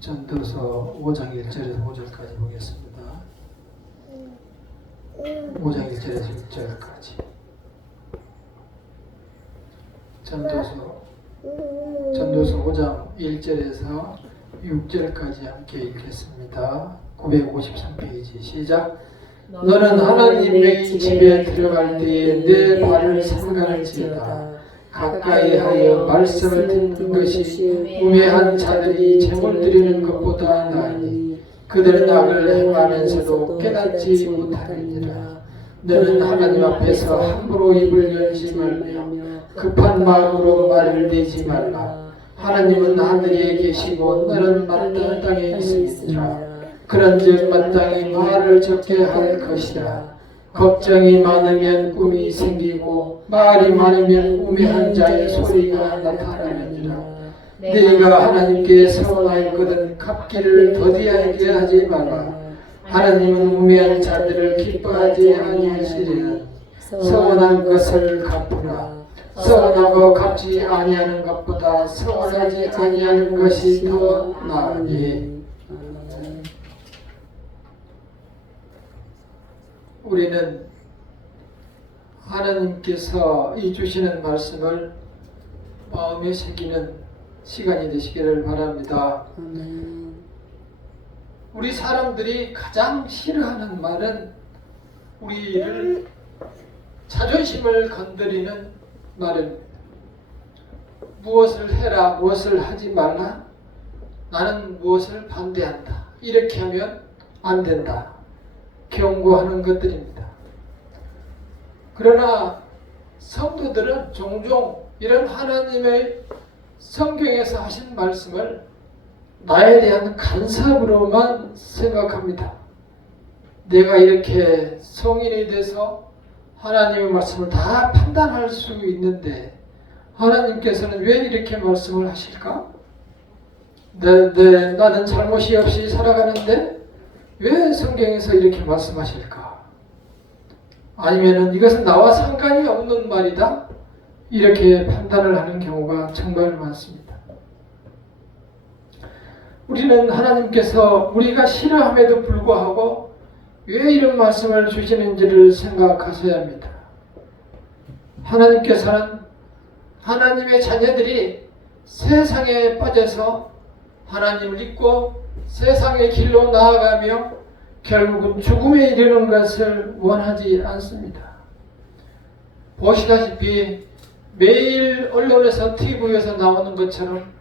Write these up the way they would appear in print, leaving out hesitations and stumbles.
전도서 5장 1절에서 5절까지 보겠습니다. 5장 1절에서 6절까지. 전도서 5장 1절에서 6절까지 함께 읽겠습니다. 953페이지 시작. 너는 하나님의 집에 들어갈 때에 내 발을 삼가할지어다. 가까이 하여 말씀을 듣는 것이 우매한 자들이 제물 드리는 것보다 나으니 그들은 악을 행하면서도 깨닫지 못하느니라. 너는 하나님 앞에서 함부로 입을 열지 말며 급한 마음으로 말을 내지 말라. 하나님은 하늘에 계시고 너는 마땅한 땅에 있으니라. 그런즉 마땅히 말을 적게 할 것이라. 걱정이 많으면 꿈이 생기고 말이 많으면 우매한 자의 소리가 나타나느니라. 네가 하나님께 서원하였거든 갚기를 더디하게 하지 마라. 하나님은 우매한 자들을 기뻐하지 아니하시리라. 서원한 것을 갚으라. 서원하고 갚지 아니하는 것보다 서원하지 아니하는 것이 더 나으니. 우리는 하나님께서 이 주시는 말씀을 마음에 새기는 시간이 되시기를 바랍니다. 우리 사람들이 가장 싫어하는 말은 우리를 자존심을 건드리는 말입니다. 무엇을 해라, 무엇을 하지 말라, 나는 무엇을 반대한다, 이렇게 하면 안 된다, 경고하는 것들입니다. 그러나 성도들은 종종 이런 하나님의 성경에서 하신 말씀을 나에 대한 간섭으로만 생각합니다. 내가 이렇게 성인이 돼서 하나님의 말씀을 다 판단할 수 있는데 하나님께서는 왜 이렇게 말씀을 하실까? 나는 잘못이 없이 살아가는데 왜 성경에서 이렇게 말씀하실까? 아니면은 이것은 나와 상관이 없는 말이다, 이렇게 판단을 하는 경우가 정말 많습니다. 우리는 하나님께서 우리가 싫어함에도 불구하고 왜 이런 말씀을 주시는지를 생각하셔야 합니다. 하나님께서는 하나님의 자녀들이 세상에 빠져서 하나님을 잊고 세상의 길로 나아가며 결국은 죽음에 이르는 것을 원하지 않습니다. 보시다시피 매일 언론에서 TV에서 나오는 것처럼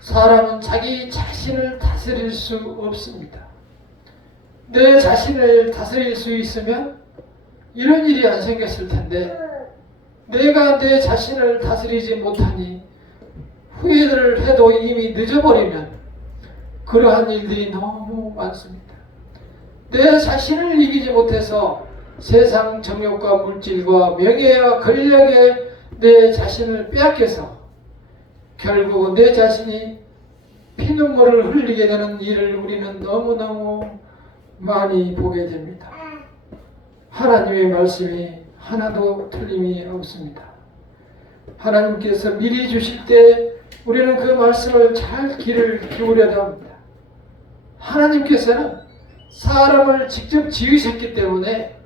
사람은 자기 자신을 다스릴 수 없습니다. 내 자신을 다스릴 수 있으면 이런 일이 안 생겼을 텐데 내가 내 자신을 다스리지 못하니 후회를 해도 이미 늦어버리면 그러한 일들이 너무 많습니다. 내 자신을 이기지 못해서 세상 정욕과 물질과 명예와 권력에 내 자신을 빼앗겨서 결국 내 자신이 피눈물을 흘리게 되는 일을 우리는 너무너무 많이 보게 됩니다. 하나님의 말씀이 하나도 틀림이 없습니다. 하나님께서 미리 주실 때 우리는 그 말씀을 잘 귀를 기울여야 합니다. 하나님께서는 사람을 직접 지으셨기 때문에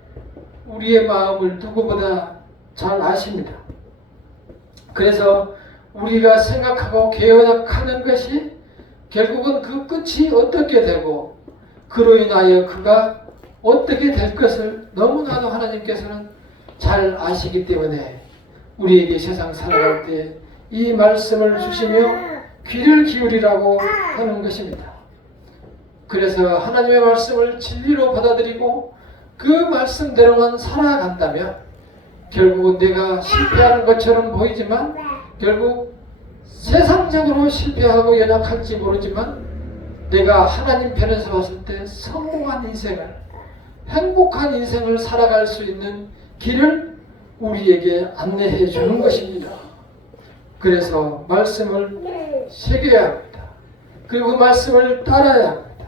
우리의 마음을 누구보다 잘 아십니다. 그래서 우리가 생각하고 계획하는 것이 결국은 그 끝이 어떻게 되고 그로 인하여 그가 어떻게 될 것을 너무나도 하나님께서는 잘 아시기 때문에 우리에게 세상 살아갈 때 이 말씀을 주시며 귀를 기울이라고 하는 것입니다. 그래서 하나님의 말씀을 진리로 받아들이고 그 말씀대로만 살아간다면 결국은 내가 실패하는 것처럼 보이지만 결국 세상적으로 실패하고 연약할지 모르지만 내가 하나님 편에서 봤을 때 성공한 인생을, 행복한 인생을 살아갈 수 있는 길을 우리에게 안내해 주는 것입니다. 그래서 말씀을 새겨야 합니다. 그리고 그 말씀을 따라야 합니다.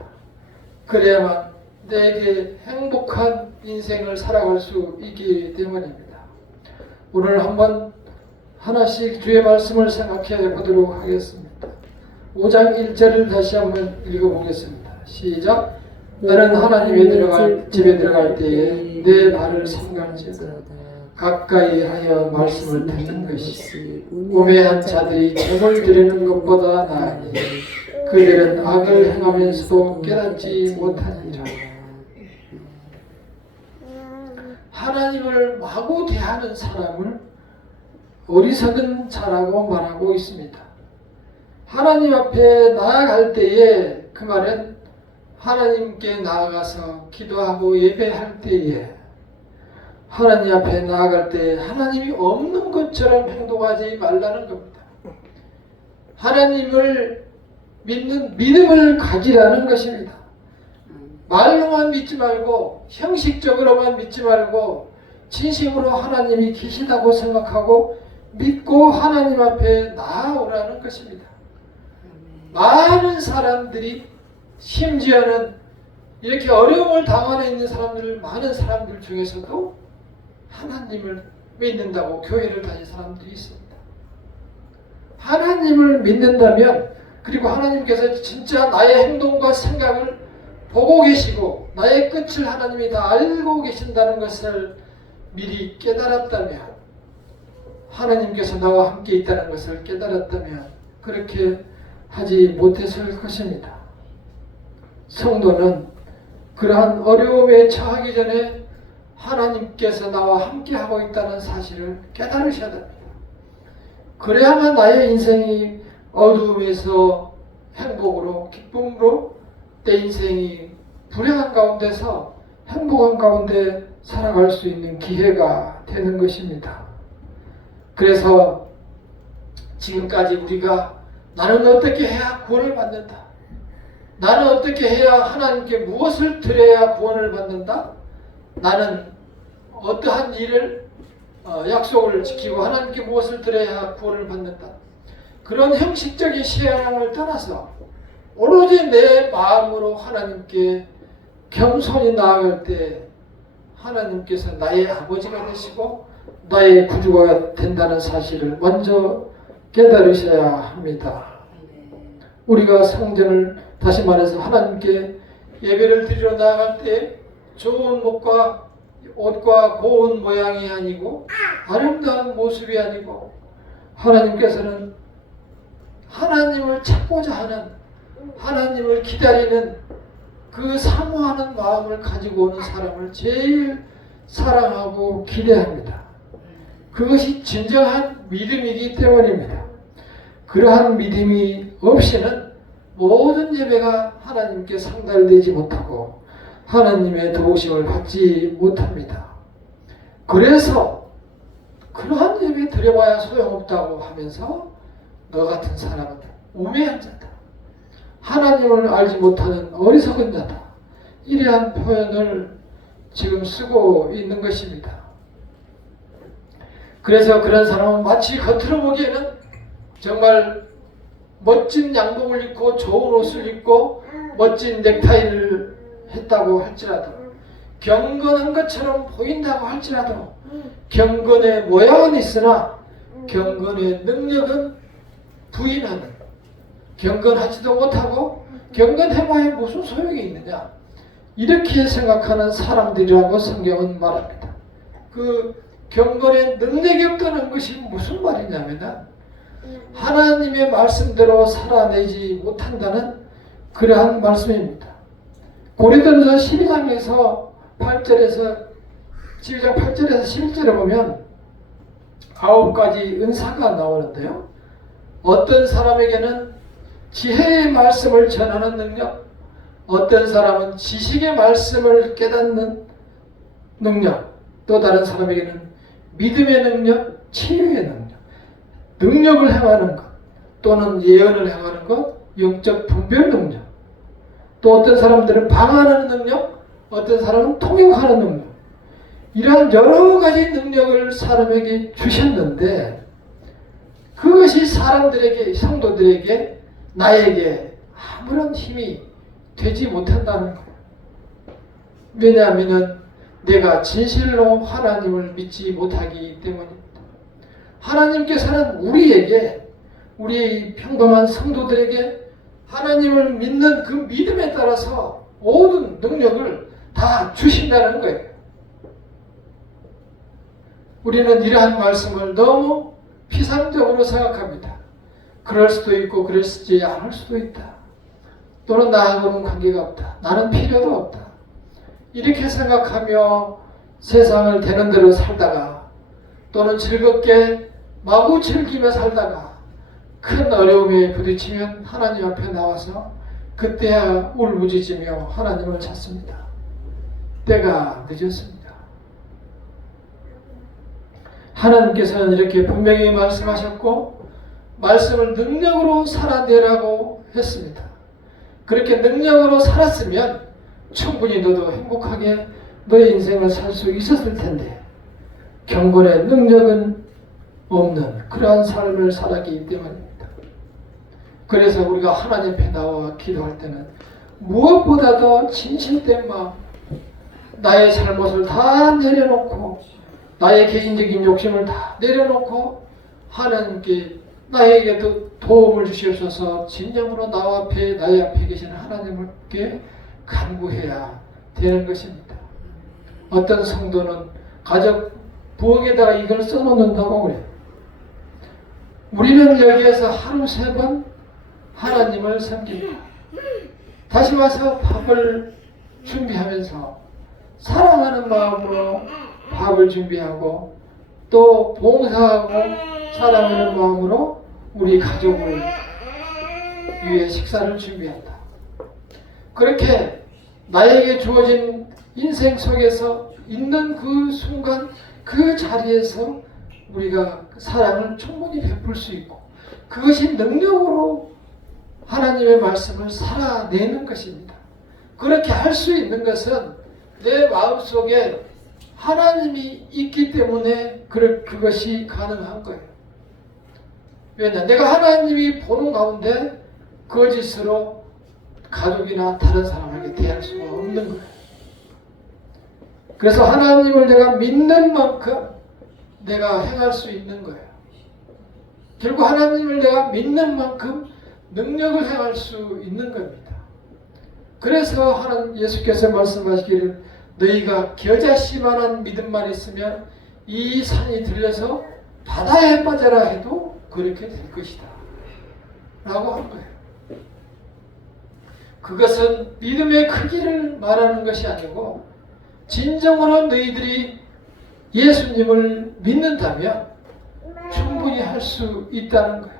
그래야만 내게 행복한 인생을 살아갈 수 있기 때문입니다. 오늘 한번 하나씩 주의 말씀을 생각해 보도록 하겠습니다. 5장 1절을 다시 한번 읽어보겠습니다. 시작. 너는 하나님의 집에 들어갈 때에 내 발을 삼갈지어다 가까이 하여 말씀을 듣는 것이 우매한 자들이 재물 드리는 것보다 나으니 그들은 악을 행하면서도 깨닫지 못하니라. 하나님을 마구 대하는 사람을 어리석은 자라고 말하고 있습니다. 하나님 앞에 나아갈 때에, 그 말은 하나님께 나아가서 기도하고 예배할 때에, 하나님 앞에 나아갈 때 하나님이 없는 것처럼 행동하지 말라는 겁니다. 하나님을 믿는 믿음을 가지라는 것입니다. 말로만 믿지 말고, 형식적으로만 믿지 말고, 진심으로 하나님이 계시다고 생각하고 믿고 하나님 앞에 나아오라는 것입니다. 많은 사람들이, 심지어는 이렇게 어려움을 당하고 있는 사람들, 많은 사람들 중에서도 하나님을 믿는다고 교회를 다니는 사람들이 있습니다. 하나님을 믿는다면, 그리고 하나님께서 진짜 나의 행동과 생각을 보고 계시고 나의 끝을 하나님이 다 알고 계신다는 것을 미리 깨달았다면, 하나님께서 나와 함께 있다는 것을 깨달았다면 그렇게 하지 못했을 것입니다. 성도는 그러한 어려움에 처하기 전에 하나님께서 나와 함께 하고 있다는 사실을 깨달으셔야 됩니다. 그래야만 나의 인생이 어두움에서 행복으로, 기쁨으로, 내 인생이 불행한 가운데서 행복한 가운데 살아갈 수 있는 기회가 되는 것입니다. 그래서 지금까지 우리가 나는 어떻게 해야 구원을 받는다, 나는 어떻게 해야 하나님께 무엇을 드려야 구원을 받는다, 나는 어떠한 일을 약속을 지키고 하나님께 무엇을 드려야 구원을 받는다, 그런 형식적인 신앙을 떠나서 오로지 내 마음으로 하나님께 겸손히 나아갈 때 하나님께서 나의 아버지가 되시고 나의 구주가 된다는 사실을 먼저 깨달으셔야 합니다. 우리가 성전을, 다시 말해서 하나님께 예배를 드리러 나아갈 때 좋은 옷과 고운 모양이 아니고 아름다운 모습이 아니고, 하나님께서는 하나님을 찾고자 하는, 하나님을 기다리는 그 사모하는 마음을 가지고 오는 사람을 제일 사랑하고 기대합니다. 그것이 진정한 믿음이기 때문입니다. 그러한 믿음이 없이는 모든 예배가 하나님께 상달되지 못하고 하나님의 도우심을 받지 못합니다. 그래서 그러한 예배 드려봐야 소용없다고 하면서 너 같은 사람은 우매한 자다, 하나님을 알지 못하는 어리석은 자다, 이러한 표현을 지금 쓰고 있는 것입니다. 그래서 그런 사람은 마치 겉으로 보기에는 정말 멋진 양복을 입고 좋은 옷을 입고 멋진 넥타이를 했다고 할지라도, 경건한 것처럼 보인다고 할지라도, 경건의 모양은 있으나 경건의 능력은 부인하는, 경건하지도 못하고 경건해봐야 무슨 소용이 있느냐, 이렇게 생각하는 사람들이라고 성경은 말합니다. 그 경건의 능력이 없다는 것이 무슨 말이냐면 하나님의 말씀대로 살아내지 못한다는 그러한 말씀입니다. 고린도전서 12장에서 8절에서 12장 8절에서 11절에 보면 9가지 은사가 나오는데요. 어떤 사람에게는 지혜의 말씀을 전하는 능력, 어떤 사람은 지식의 말씀을 깨닫는 능력, 또 다른 사람에게는 믿음의 능력, 치유의 능력을 행하는 것, 또는 예언을 행하는 것, 영적 분별 능력, 또 어떤 사람들은 방어하는 능력, 어떤 사람은 통역하는 능력, 이러한 여러 가지 능력을 사람에게 주셨는데 그것이 사람들에게, 성도들에게, 나에게 아무런 힘이 되지 못한다는 거예요. 왜냐하면 내가 진실로 하나님을 믿지 못하기 때문입니다. 하나님께서는 우리에게, 우리 평범한 성도들에게 하나님을 믿는 그 믿음에 따라서 모든 능력을 다 주신다는 거예요. 우리는 이러한 말씀을 너무 피상적으로 생각합니다. 그럴 수도 있고 그러지 않을 수도 있다. 또는 나하고는 관계가 없다. 나는 필요도 없다. 이렇게 생각하며 세상을 되는 대로 살다가 또는 즐겁게 마구 즐기며 살다가 큰 어려움에 부딪히면 하나님 앞에 나와서 그때야 울부짖으며 하나님을 찾습니다. 때가 늦었습니다. 하나님께서는 이렇게 분명히 말씀하셨고 말씀을 능력으로 살아내라고 했습니다. 그렇게 능력으로 살았으면 충분히 너도 행복하게 너의 인생을 살 수 있었을 텐데 경건의 능력은 없는 그러한 삶을 살았기 때문입니다. 그래서 우리가 하나님 앞에 나와 기도할 때는 무엇보다도 진실된 마음, 나의 잘못을 다 내려놓고 나의 개인적인 욕심을 다 내려놓고 하나님께 나에게도 도움을 주시옵소서 진정으로 나의 앞에 계신 하나님께 간구해야 되는 것입니다. 어떤 성도는 가족 부엌에다가 이걸 써놓는다고 그래요. 우리는 여기에서 하루 3번 하나님을 섬긴다. 다시 와서 밥을 준비하면서 사랑하는 마음으로 밥을 준비하고 또 봉사하고 사랑하는 마음으로 우리 가족을 위해 식사를 준비한다. 그렇게 나에게 주어진 인생 속에서 있는 그 순간 그 자리에서 우리가 사랑을 충분히 베풀 수 있고 그것이 능력으로 하나님의 말씀을 살아내는 것입니다. 그렇게 할 수 있는 것은 내 마음속에 하나님이 있기 때문에 그것이 가능한 거예요. 왜냐? 내가 하나님이 보는 가운데 거짓으로 가족이나 다른 사람에게 대할 수가 없는 거예요. 그래서 하나님을 내가 믿는 만큼 내가 행할 수 있는 거예요. 결국 하나님을 내가 믿는 만큼 능력을 행할 수 있는 겁니다. 그래서 하나님 예수께서 말씀하시기를 너희가 겨자씨만한 믿음만 있으면 이 산이 들려서 바다에 빠져라 해도 그렇게 될 것이다 라고 한 거예요. 그것은 믿음의 크기를 말하는 것이 아니고 진정으로 너희들이 예수님을 믿는다면 충분히 할 수 있다는 거예요.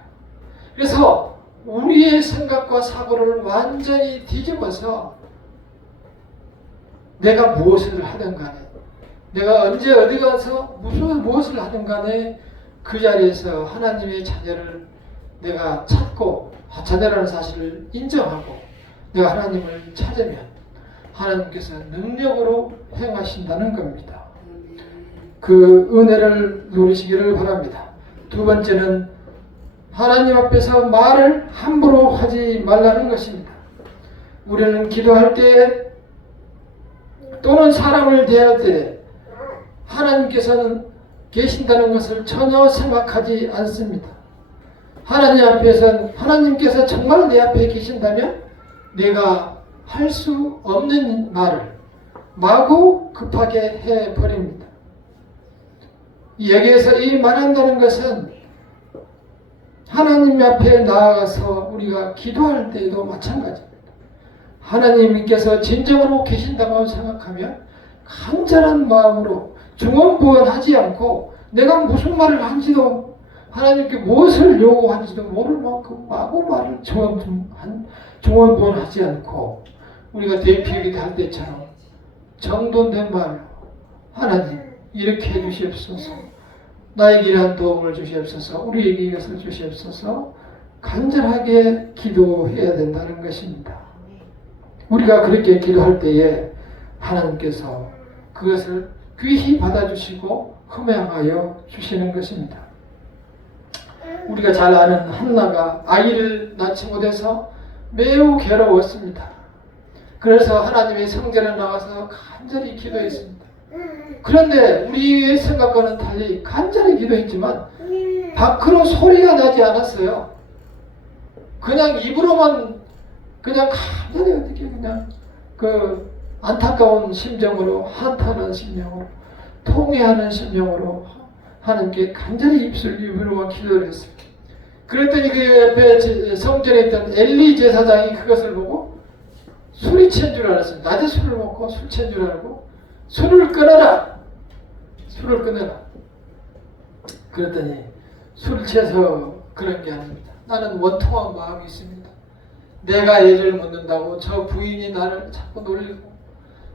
그래서 우리의 생각과 사고를 완전히 뒤집어서 내가 무엇을 하든 간에 내가 언제 어디 가서 무엇을 하든 간에 그 자리에서 하나님의 자녀를 내가 찾고 자녀라는 사실을 인정하고 내가 하나님을 찾으면 하나님께서 능력으로 행하신다는 겁니다. 그 은혜를 누리시기를 바랍니다. 두 번째는 하나님 앞에서 말을 함부로 하지 말라는 것입니다. 우리는 기도할 때 또는 사람을 대할 때 하나님께서는 계신다는 것을 전혀 생각하지 않습니다. 하나님 앞에서는 하나님께서 정말 내 앞에 계신다면 내가 할 수 없는 말을 마구 급하게 해버립니다. 여기에서 이 말한다는 것은 하나님 앞에 나아가서 우리가 기도할 때에도 마찬가지입니다. 하나님께서 진정으로 계신다고 생각하면 간절한 마음으로 중언부언하지 않고 내가 무슨 말을 한지도 하나님께 무엇을 요구하는지도 모를 만큼 마구 말을 중언부언하지 않고 우리가 대피하기도 할 때처럼 정돈된 말로 하나님 이렇게 해주시옵소서, 나에게 이러한 도움을 주시옵소서, 우리에게 이것을 주시옵소서 간절하게 기도해야 된다는 것입니다. 우리가 그렇게 기도할 때에 하나님께서 그것을 귀히 받아주시고 흠양하여 주시는 것입니다. 우리가 잘 아는 한나가 아이를 낳지 못해서 매우 괴로웠습니다. 그래서 하나님의 성전에 나와서 간절히 기도했습니다. 그런데 우리의 생각과는 달리 간절히 기도했지만 밖으로 소리가 나지 않았어요. 그냥 입으로만 그냥 간절히 어떻게 그냥 그 안타까운 심정으로, 한탄하는 심령으로, 통회하는 심령으로 하나님께 간절히 입술 입으로만 기도를 했습니다. 그랬더니 그 옆에 성전에 있던 엘리 제사장이 그것을 보고 술이 취한 줄 알았어요. 낮에 술을 먹고 술 취한 줄 알고 술을 끊어라. 술을 끊어라. 그랬더니 술을 취해서 그런 게 아닙니다. 나는 원통한 마음이 있습니다. 내가 예를 묻는다고 저 부인이 나를 자꾸 놀리고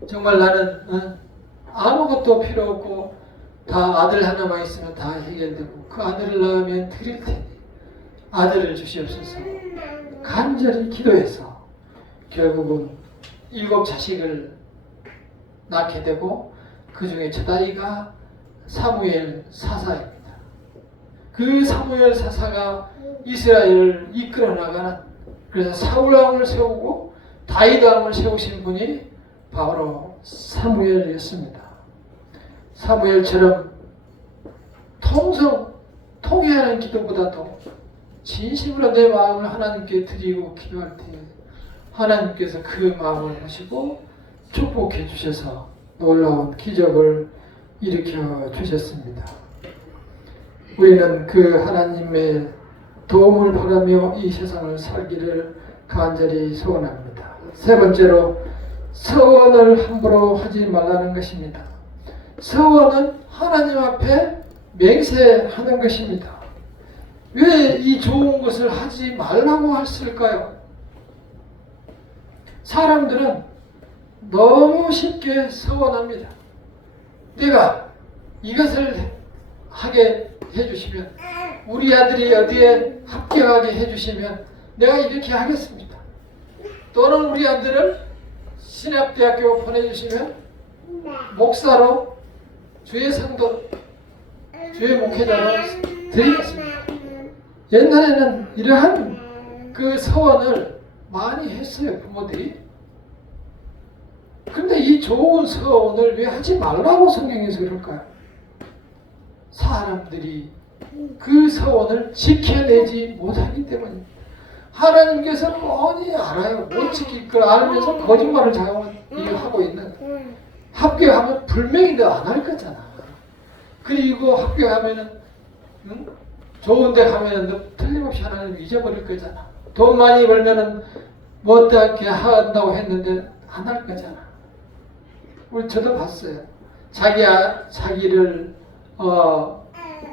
정말 나는 아무것도 필요 없고 다 아들 하나만 있으면 다 해결되고 그 아들을 낳으면 드릴 테니 아들을 주시옵소서. 간절히 기도해서 결국은 7 자식을 낳게 되고 그 중에 첫 아이가 사무엘 사사입니다. 그 사무엘 사사가 이스라엘을 이끌어 나가는, 그래서 사울 왕을 세우고 다윗 왕을 세우신 분이 바로 사무엘이었습니다. 사무엘처럼 통회하는 기도보다도 진심으로 내 마음을 하나님께 드리고 기도할 때 하나님께서 그 마음을 하시고 축복해 주셔서 놀라운 기적을 일으켜 주셨습니다. 우리는 그 하나님의 도움을 바라며 이 세상을 살기를 간절히 소원합니다. 세 번째로, 서원을 함부로 하지 말라는 것입니다. 서원은 하나님 앞에 맹세하는 것입니다. 왜 이 좋은 것을 하지 말라고 했을까요? 사람들은 너무 쉽게 서원합니다. 내가 이것을 하게 해주시면, 우리 아들이 어디에 합격하게 해주시면 내가 이렇게 하겠습니다. 또는 우리 아들을 신학대학교 보내주시면 목사로, 주의 성도, 주의 목회자로 드리겠습니다. 옛날에는 이러한 그 서원을 많이 했어요, 부모들이. 근데 이 좋은 서원을 왜 하지 말라고 성경에서 그럴까요? 사람들이 그 서원을 지켜내지 못하기 때문입니다. 하나님께서는 뻔히 알아요. 못 지킬 걸 알면서 거짓말을 하고 있는. 합격하면 분명히 너 안 할 거잖아. 그리고 합격하면은 좋은 데 가면은 너 틀림없이 하나님 잊어버릴 거잖아. 돈 많이 벌면은 뭐 어떻게 한다고 했는데 안 할 거잖아. 저도 봤어요. 자기를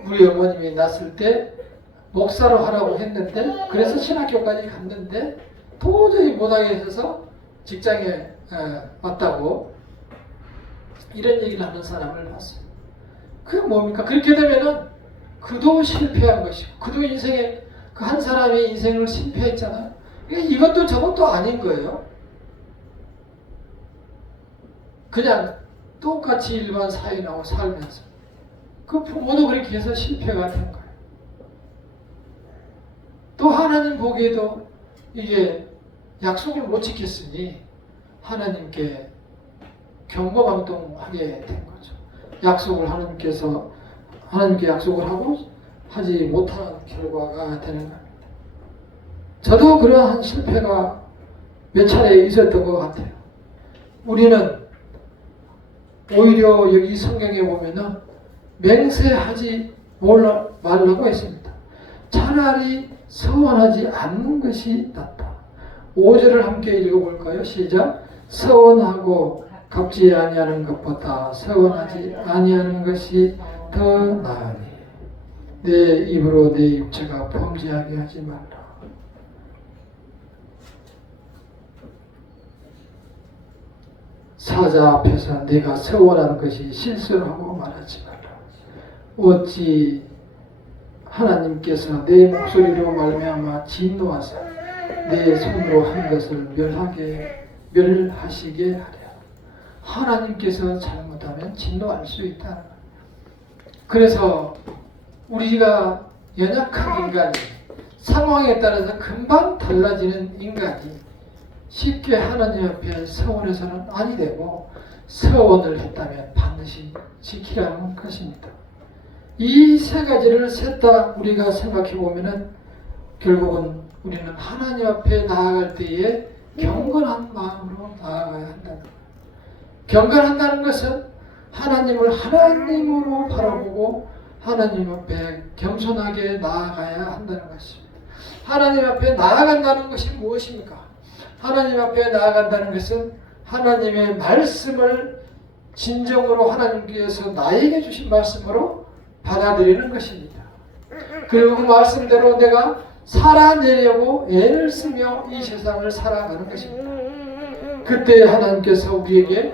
우리 어머님이 낳았을 때 목사로 하라고 했는데, 그래서 신학교까지 갔는데 도저히 못하게 해서 직장에 왔다고 이런 얘기를 하는 사람을 봤어요. 그게 뭡니까? 그렇게 되면은 그도 실패한 것이고, 그도 인생에 그 한 사람의 인생을 실패했잖아요. 이것도 저것도 아닌 거예요. 그냥 똑같이 일반 사인하고 살면서 그 부모도 그렇게 해서 실패가 된 거예요. 또 하나님 보기에도 이게 약속을 못 지켰으니 하나님께 경고방통하게 된 거죠. 하나님께 약속을 하고 하지 못한 결과가 되는 겁니다. 저도 그러한 실패가 몇 차례 있었던 것 같아요. 우리는 오히려 여기 성경에 보면은 맹세하지 말라고 했습니다. 차라리 서원하지 않는 것이 낫다. 5절을 함께 읽어볼까요? 시작. 서원하고 갚지 아니하는 것보다 서원하지 아니하는 것이 더 나으니 내 입으로 내 육체가 범죄하게 하지 말라. 사자 앞에서 내가 서원한 것이 실수라고 말하지 말라. 어찌 하나님께서 내 목소리로 말미암아 진노하사 내 손으로 한 것을 멸하시게 하랴. 하나님께서 잘못하면 진노할 수 있다. 그래서 우리가 연약한 인간이, 상황에 따라서 금방 달라지는 인간이 쉽게 하나님 앞에 서원해서는 아니 되고, 서원을 했다면 반드시 지키라는 것입니다. 이 세 가지를 셋 다 우리가 생각해 보면은 결국은 우리는 하나님 앞에 나아갈 때에 경건한 마음으로 나아가야 한다는 거예요. 경건한다는 것은 하나님을 하나님으로 바라보고 하나님 앞에 겸손하게 나아가야 한다는 것입니다. 하나님 앞에 나아간다는 것이 무엇입니까? 하나님 앞에 나아간다는 것은 하나님의 말씀을 진정으로 하나님께서 나에게 주신 말씀으로 받아들이는 것입니다. 그리고 그 말씀대로 내가 살아내려고 애를 쓰며 이 세상을 살아가는 것입니다. 그때 하나님께서 우리에게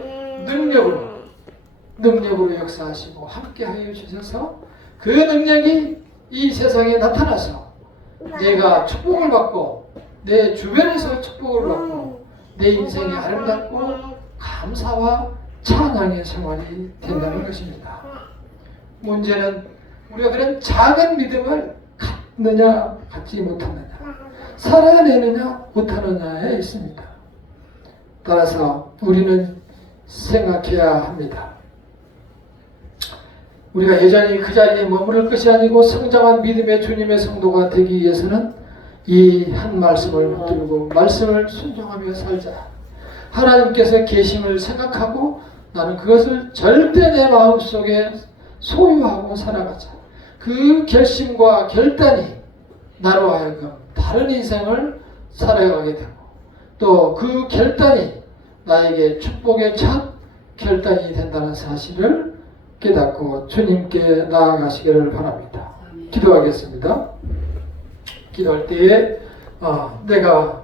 능력으로 역사하시고 함께하여 주셔서 그 능력이 이 세상에 나타나서 내가 축복을 받고 내 주변에서 축복을 받고 내 인생이 아름답고 감사와 찬양의 생활이 된다는 것입니다. 문제는 우리가 그런 작은 믿음을 갖느냐 갖지 못하느냐, 살아내느냐 못하느냐에 있습니다. 따라서 우리는 생각해야 합니다. 우리가 여전히 그 자리에 머무를 것이 아니고 성장한 믿음의 주님의 성도가 되기 위해서는 이 한 말씀을 붙들고 말씀을 순종하며 살자. 하나님께서 계심을 생각하고 나는 그것을 절대 내 마음속에 소유하고 살아가자. 그 결심과 결단이 나로 하여금 다른 인생을 살아가게 되고 또 그 결단이 나에게 축복의 첫 결단이 된다는 사실을 깨닫고 주님께 나아가시기를 바랍니다. 기도하겠습니다. 기도할 때에 내가